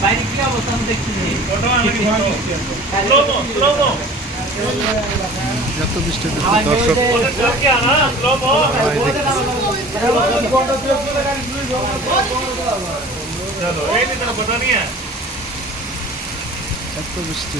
বাইরে কি অবস্থা আমি দেখছি এত বৃষ্টি দর্শক এত বৃষ্টি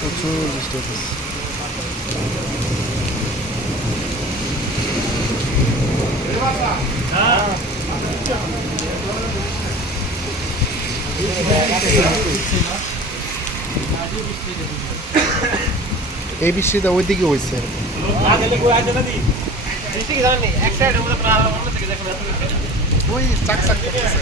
প্রচুর বৃষ্টি হচ্ছে এই বৃষ্টিটা ওইদিকে হয়েছে ওই চাক চাক করতেছে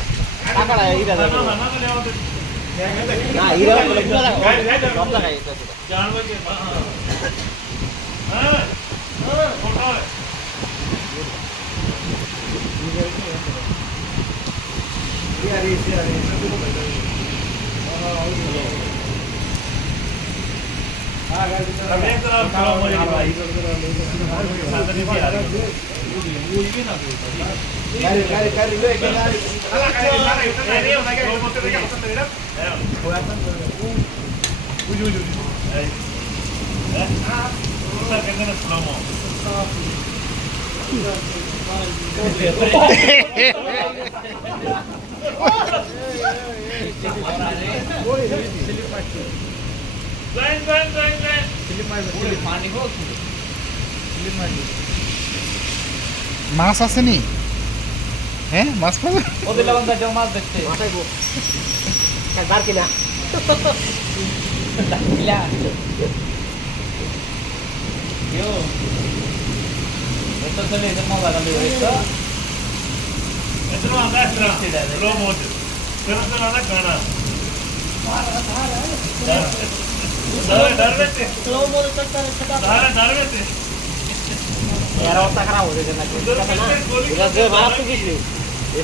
মাছ আসেনি হ্যাঁ মাছ পাবে মাছ দেখছে অবস্থা খারাপ হয়ে গেছে মারাত্মক কিছু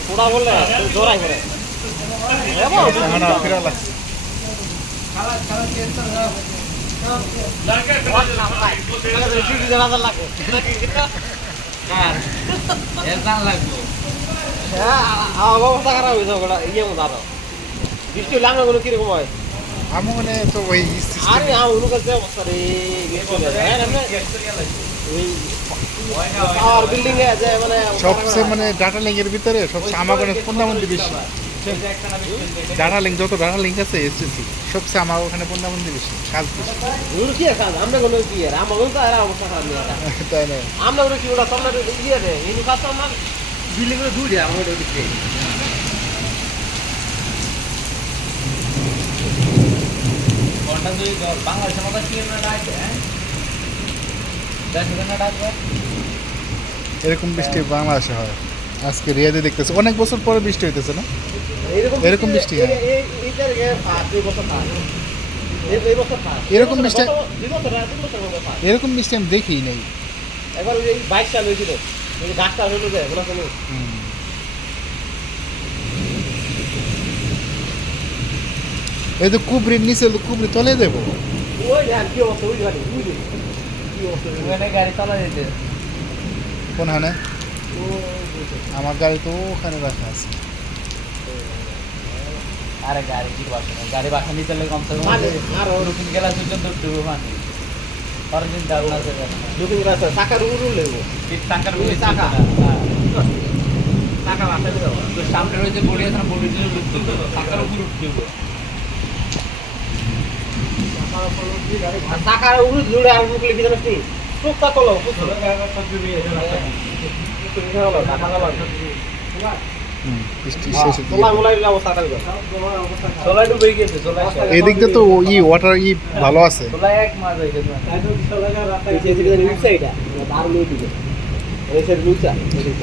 পোড়া বললে জোড়াই করে ফেরা লাগছে অবস্থা খারাপ হয়েছে ইয়ে মতো আরো বৃষ্টি হলে আমরা কোনো কিরকম হয় আমি মানে তো ওই আরে আমার কাছে অবস্থা রে বিল্ডিং এ যে মানে সবচেয়ে মানে ডাটা লিঙ্কের ভিতরে সবচেয়ে আমার ওখানে পূর্ণাবন্দি বেশি ডাটা লিঙ্ক যত ডাটা লিঙ্ক আছে এসএসসি সবচেয়ে আমার ওখানে পূর্ণাবন্দি বেশি কাজ বেশি কি কাজ আমরা কোনো কি আর আমার তো আর অবস্থা খারাপ নেই তাই না আমরা ওরা কি ওরা সামনে ইয়ে রে ইনি কাজ আমরা বিল্ডিং এর দূরে আমাদের ওদিকে ঘন্টা দুই বাংলাদেশের মতো কি না ডাকবে হ্যাঁ এরকম বৃষ্টি বাংলাদেশে হয় আজকে রিয়াদে দেখতেছে অনেক বছর পরে বৃষ্টি হইতেছে না এরকম বৃষ্টি হয় এরকম বৃষ্টি আমি দেখি নাই একবার ওই 22 সাল হয়েছিল ওই যে গাছটা হলো যে ওরা কোনো এই তো কুবরির নিচে কুবরি তলে দেবো ওই জান কি অবস্থা ওই গাড়ি কি অবস্থা ওখানে গাড়ি চালা যেতে কোন হানে আমার গাড়ি তো ওখানে রাখা আছে আরে গাড়ি কি বাসা গাড়ি বাসা নিতে চলে কমসে কম আর ওরকম গেলা পর্যন্ত ডুবো মানে পরদিন দাও না দুদিন রাস্তা টাকার উপরে লেবো কি টাকার উপরে টাকা টাকা বাসা দাও তো সামনে রয়েছে বডি আছে না বডি দিয়ে টাকার উপরে উঠতে হবে টাকার উপরে জুড়ে আর উপরে কি জানিস তুই টুকটা কলো বুঝছো টাকা লাগা এদিকটা তো ই ওয়াটার ই ভালো আছে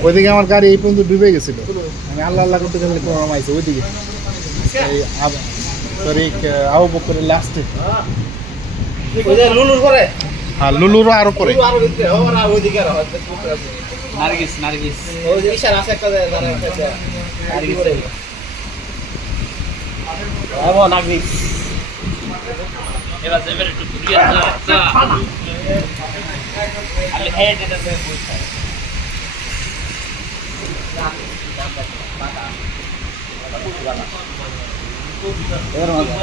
ওইদিকে আমার গাড়ি এই পর্যন্ত ডুবে গেছিল আমি আল্লাহ আল্লাহ করতে গেলে কোনো নামাইছে ওইদিকে আবু বকরের লাস্টে ওই যে লুলুর পরে হ্যাঁ লুলুরও আরো পরে লুলু আরো ভিতরে ওরা ওইদিকে আর হয় নার্গিস নার্গিস ওই যে ইশারা আছে একটা যারা নার্গিস এমন নাগরিক এবার যাবে একটু দূরে আছে আলে হেড এটা সে বুঝছে এবার মজা